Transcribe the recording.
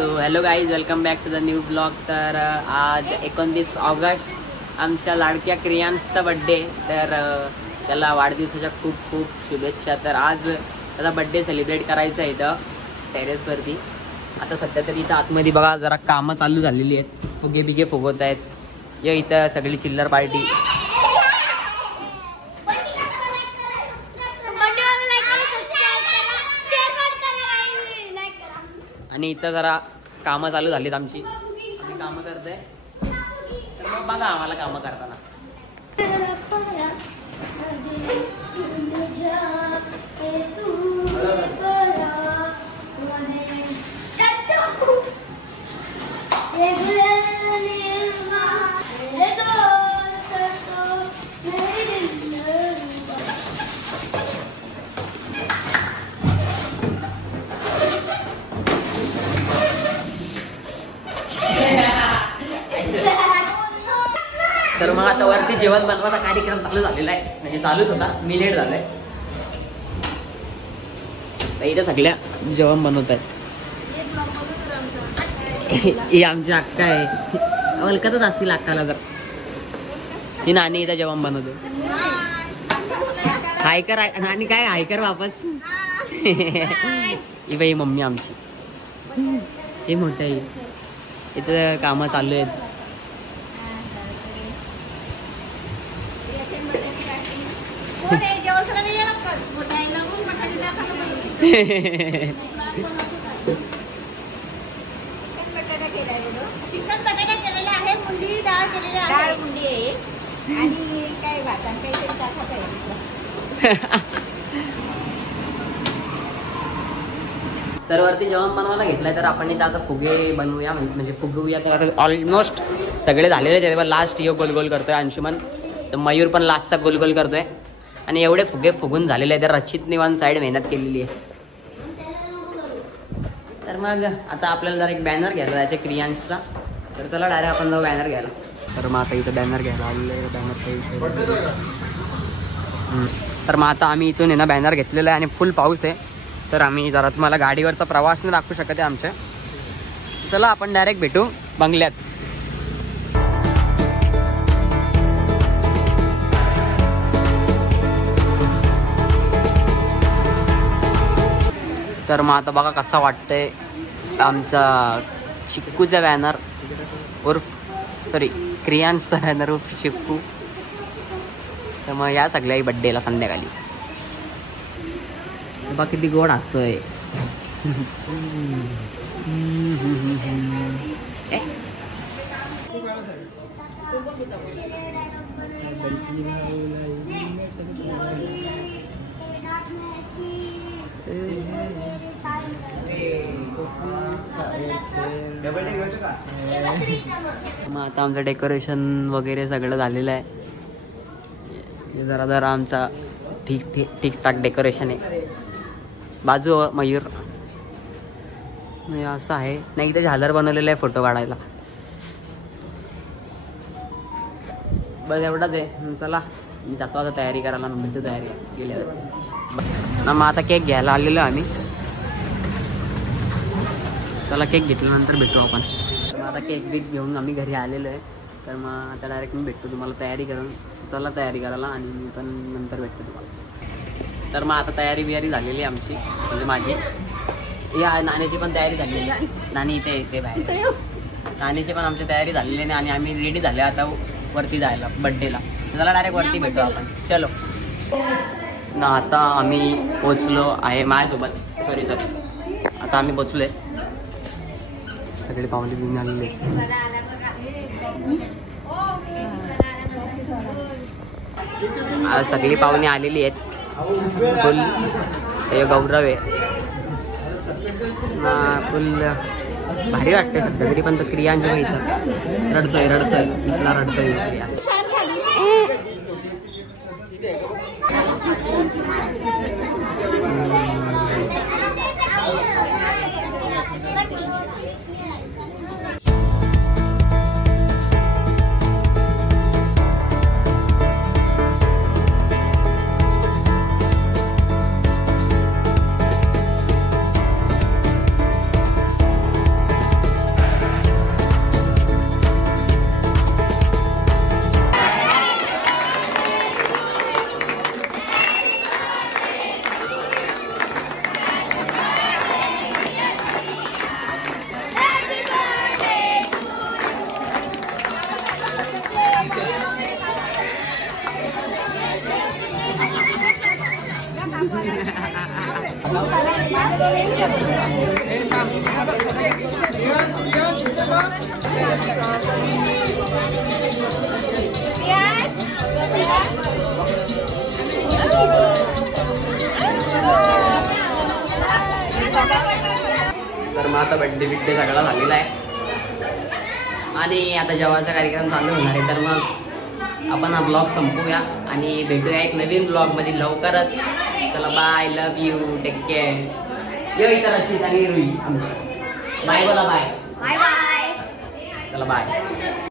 So hello guys, welcome back to the new blog. तर आज 29 August आमच्या लाडक्या क्रियांसचा बड्डे. तर त्याला वाढदिवसाच्या खूप खूप शुभेच्छा. तर आज त्याचा बड्डे सेलिब्रेट करायचा आहे इथं टेरेसवरती. आता सध्या तरी इथं आतमध्ये बघा जरा कामं चालू झालेली आहेत, फुगे बिगे फुगवत आहेत. ये इथं सगळी चिल्लर पार्टी. आणि इथं जरा कामं चालू झालीत आमची, आम्ही कामं करतोय. तर मग बघा आम्हाला कामं करताना. तर मग आता वरती जेवण बनवायचा कार्यक्रम चालू झालेला आहे, म्हणजे चालूच होता, मी लेट झालोय. तर इथे सगळ्या जेवण बनवत आहेत. ही आमची अक्का आहे, ओळखतच असतील अक्काला. जर ही नानी इथं जेवण बनवते. हायकर नानी काय हायकर वापस. ही बाई मम्मी आमची, हे मोठं आहे. इथं कामं चालू आहेत. चिकन बटाटा केलेले आहे, मुंडी डाळ केलेली आहे, मुंडी आहे आणि काय भाता काहीतरी टाकत आहे. तर वरती जेवण बनवायला घेतलंय. तर आपण इथं आता फुगे बनवूया, म्हणजे फुगवूया. तर आता ऑलमोस्ट सगळे झालेले आहेत. लास्ट यो गोल गोल करतोय अंशुमन, तर मयूर पण लास्टचा गोल गोल करतोय. आणि एवढे फुगे फुगून झालेले आहेत. तर रचित निवान साईड मेहनत केलेली आहे. तर मग आता आपल्याला जरा एक बॅनर घ्यायला जायचं क्रियांसचा. तर चला डायरेक्ट आपण जाऊ बॅनर घ्यायला. तर मग आता इथं बॅनर घ्यायला आलेलं आहे. बॅनर तर मग आता आम्ही इथून आहे ना बॅनर घेतलेला आहे आणि फुल पाऊस आहे. तर आम्ही जरा तुम्हाला गाडीवरचा प्रवास नाही दाखवू शकत आहे आमच्या. चला आपण डायरेक्ट भेटू बंगल्यात. तर मग आता बघा कसा वाटतंय आमचा चिक्कूचा बॅनर उर्फ क्रियांसचा बॅनर उर्फ चिक्कू. तर मग या सगळ्याही बड्डेला संध्याकाळी बघा किती गोड असतोय. मग आता आमचं डेकोरेशन वगैरे सगळं झालेलं आहे. जरा जरा आमचा ठीकठाक डेकोरेशन आहे. बाजू मयूर असं आहे नाही, इथे झालर बनवलेलं आहे फोटो काढायला. बस एवढंच आहे. चला मी जातो आता तयारी करायला, भेटू तयारी केल्यावर. मग आता केक घ्यायला आलेलो आम्ही. चला केक घेतल्यानंतर भेटू आपण. तर मग आता केक बीक घेऊन आम्ही घरी आलेलो आहे. तर मग आता डायरेक्ट मी भेटतो तुम्हाला तयारी करून. चला तयारी करायला आणि मी पण नंतर भेटतो तुम्हाला. तर मग आता तयारी बियारी झालेली आहे आमची, म्हणजे माझी. या नाण्याची पण तयारी झालेली आहे. नाणी इथे येते बाहेर. नाणीची पण आमची तयारी झालेली आहे आणि आम्ही रेडी झाले आता वरती जायला बड्डेला. चला डायरेक्ट वरती भेटू आपण. चलो ना. आता आम्ही पोचलो आहे माझ्यासोबत. सॉरी आता आम्ही पोचलो आहे. सगळे पाहुणे घेऊन आलेले. आज सगळी पाहुणे आलेली आहेत. फुल हे गौरव आहे. फुल भारी वाटतंय सध्या तरी. पण तर क्रियांच्या इथं रडतोय इथला रडतोय क्रिया. तर मग आता बड्डे बिड्डे सगळा झालेला आहे आणि आता जेवणाचा कार्यक्रम चालू होणार आहे. तर मग आपण हा ब्लॉग संपवूया आणि भेटूया एक नवीन ब्लॉग मध्ये लवकरच. चला bye, love you, take care. यो इतर रचित आणि रुई बाय बोला, बाय बाय बाय. चला बाय.